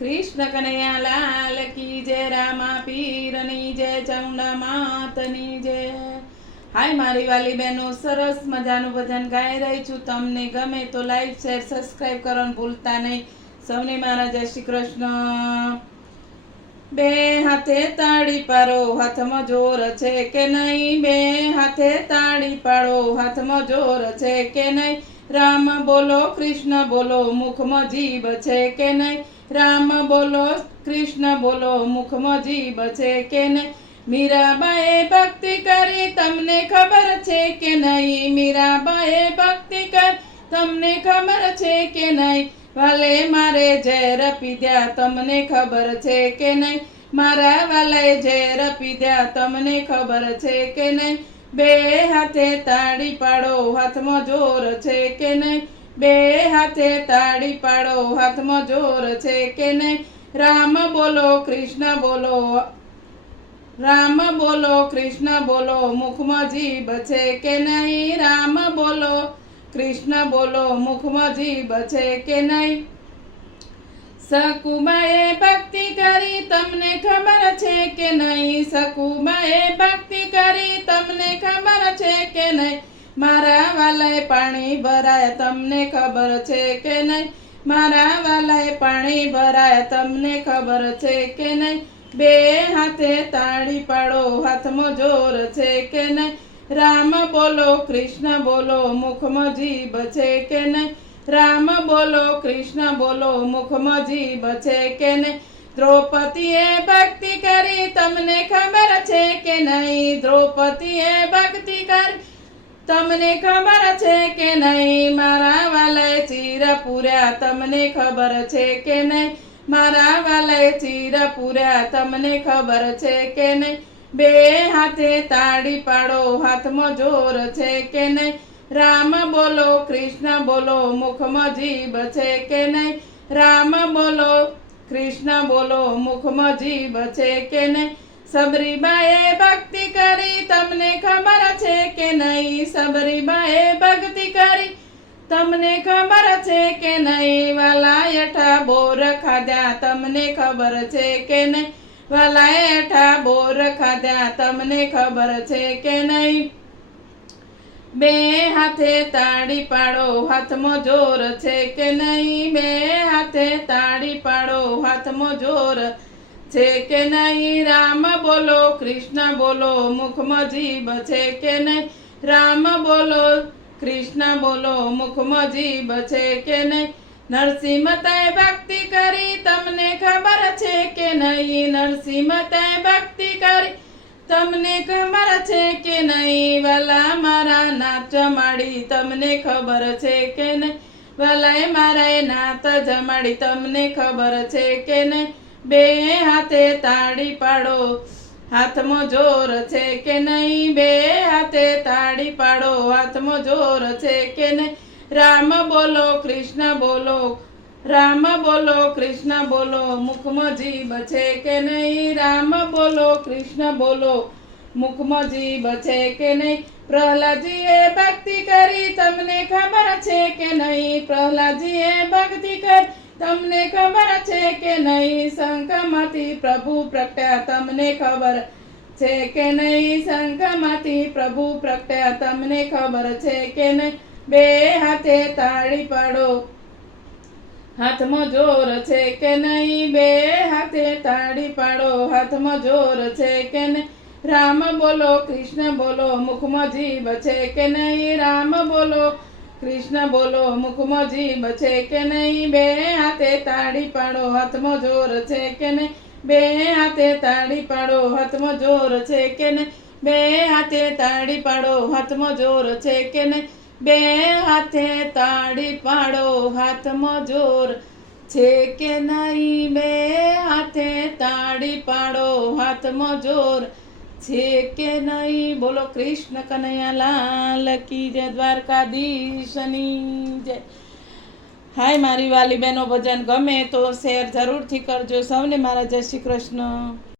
કૃષ્ણ કનૈયા લાલ કી જય, રામા પીરની જય, ચામુંડા માતની જય. હાય મારી વાલી બહેનો, સરસ મજાનું ભજન ગાઈ રહી છું. તમને ગમે તો લાઈક શેર સબસ્ક્રાઈબ કરવાનું ભૂલતા નહીં. સૌને મારા જય શ્રી કૃષ્ણ. બે હાથે તાળી પાડો, હાથમાં જોર છે કે નહીં? બે હાથે તાળી પાડો, હાથમાં જોર છે કે નહીં? રામ બોલો, કૃષ્ણ બોલો, મુખમાં જીભ છે કે નહીં? રામ બોલો, કૃષ્ણ બોલો, મુખમાં જીભ છે કે નહીં? મીરાબાએ ભક્તિ કરી, તમને ખબર છે કે નહીં? મીરાબાએ ભક્તિ કરી, તમને ખબર છે કે નહીં? વાલે મારે ઝેર પીધ્યા તમને ખબર છે કે નહીં? મારા વાલે ઝેર પીધ્યા તમને ખબર છે કે નહીં? બે હાથે તાળી પાડો, હાથમાં જોર છે કે નહીં? બે હાથે તાળી પાડો, હાથમાં જોર છે કે નહીં? રામ બોલો, કૃષ્ણ બોલો. રામ બોલો, કૃષ્ણ બોલો, મુખમાં જીભ છે કે નહીં? રામ બોલો, કૃષ્ણ બોલો, મુખમાં જીભ છે કે નહીં? સકુબાએ ભક્તિ કરી, તમને ખબર છે કે નહીં? સકુબાએ ભક્તિ કરી, તમને ખબર છે કે નહીં? મારા વાલાએ પાણી ભરાય. તમને ખબર છે કે નહીં? મારા વાલાએ પાણી ભરાય. તમને ખબર છે કે નહીં? બે હાથે તાળી પાડો. હાથમાં જોર છે કે નહીં? રામ બોલો, કૃષ્ણ બોલો, મુખમાં જીભ છે કે નહીં? રામ બોલો, કૃષ્ણ બોલો, મુખમાં જીભ છે કે નહીં? દ્રૌપદીએ ભક્તિ કરી. તમને ખબર છે કે નહીં? દ્રૌપદીએ ભક્તિ કરી. તમને ખબર છે કે નહીં? મારા વાલે ચીરા પૂર્યા તમને ખબર છે કે નહીં? મારા વાલે ચીરા પૂર્યા તમને ખબર છે કે નહીં? બે હાથે તાળી પાડો, હાથમાં જોર છે કે નહીં? રામ બોલો, કૃષ્ણ બોલો, મુખમાં જીભ છે કે નહીં? રામ બોલો, કૃષ્ણ બોલો, મુખમાં જીભ છે કે નહીં? સબરીબાએ ભક્તિ કરી. તમને ખબર છે કે નહીં? સબરીબાએ ભક્તિ કરી. તમને ખબર છે કે નહીં? વાલાયઠા બોર ખાધ્યા તમને ખબર છે કે નહીં? વાલાયઠા બોર ખાધ્યા તમને ખબર છે કે નહીં? બે હાથે તાળી પાડો. હાથમાં જોર છે કે નહીં? બે હાથે તાળી પાડો. હાથમાં જોર છે કે નહીં? રામ બોલો, કૃષ્ણ બોલો મુખમાં જીભ છે કે નહીં? રામ બોલો, કૃષ્ણ બોલો મુખમાં જીભ છે કે નહીં? નરસિંહ નરસિંહતાએ ભક્તિ કરી, તમને ખબર છે કે નહીં? નરસિંહ નરસિંહતાએ ભક્તિ કરી, તમને ખબર છે કે નહીં? વાલા મારા નાચ માડી તમને ખબર છે કે નહીં? વાલાએ મારા નાત જમાડી, તમને ખબર છે કે નહીં? બે હાથે તાળી પાડો. હાથમાં જોર છે કે નહીં? બે હાથે તાળી પાડો. હાથમાં જોર છે કે નહીં? રામ બોલો, કૃષ્ણ બોલો. રામ બોલો, કૃષ્ણ બોલો. મુખમાં જીભ છે કે નહીં? રામ બોલો, કૃષ્ણ બોલો. મુખમાં જીભ છે કે નહીં? પ્રહલાદજીએ ભક્તિ કરી. તમને ખબર છે કે નહીં? પ્રહલાદજીએ ભક્તિ કરી. તમને ખબર છે કે નહીં? શંખમાંથી પ્રભુ પ્રગટ્યા. તમને ખબર છે કે નહીં? શંખમાંથી પ્રભુ પ્રગટ્યા. તમને ખબર છે કે નહીં? બે હાથે તાળી પાડો. હાથમાં જોર છે કે નહીં? બે હાથે તાળી પાડો. હાથમાં જોર છે કે નહીં? રામ બોલો, કૃષ્ણ બોલો. મુખમાં જીભ છે કે નહીં? રામ બોલો કૃષ્ણ બોલો, મુખમાં જીભ છે કે નહીં? બે હાથે તાળી પાડો, હાથમાં જોર છે કે નહીં? બે હાથે તાળી પાડો, હાથમાં જોર છે કે નહીં? બે હાથે તાળી પાડો, હાથમાં જોર છે કે નહીં? બે હાથે તાળી પાડો, હાથમાં જોર છે કે નહીં? બે હાથે તાળી પાડો, હાથમાં જોર છે કે નહીં બોલો કૃષ્ણ કનૈયા લાલ કી જય દ્વારકાધીશની જય. હાય મારી વાલી બહેનો, ભજન ગમે તો શેર જરૂરથી કરજો. સૌને મારા જય શ્રી કૃષ્ણ.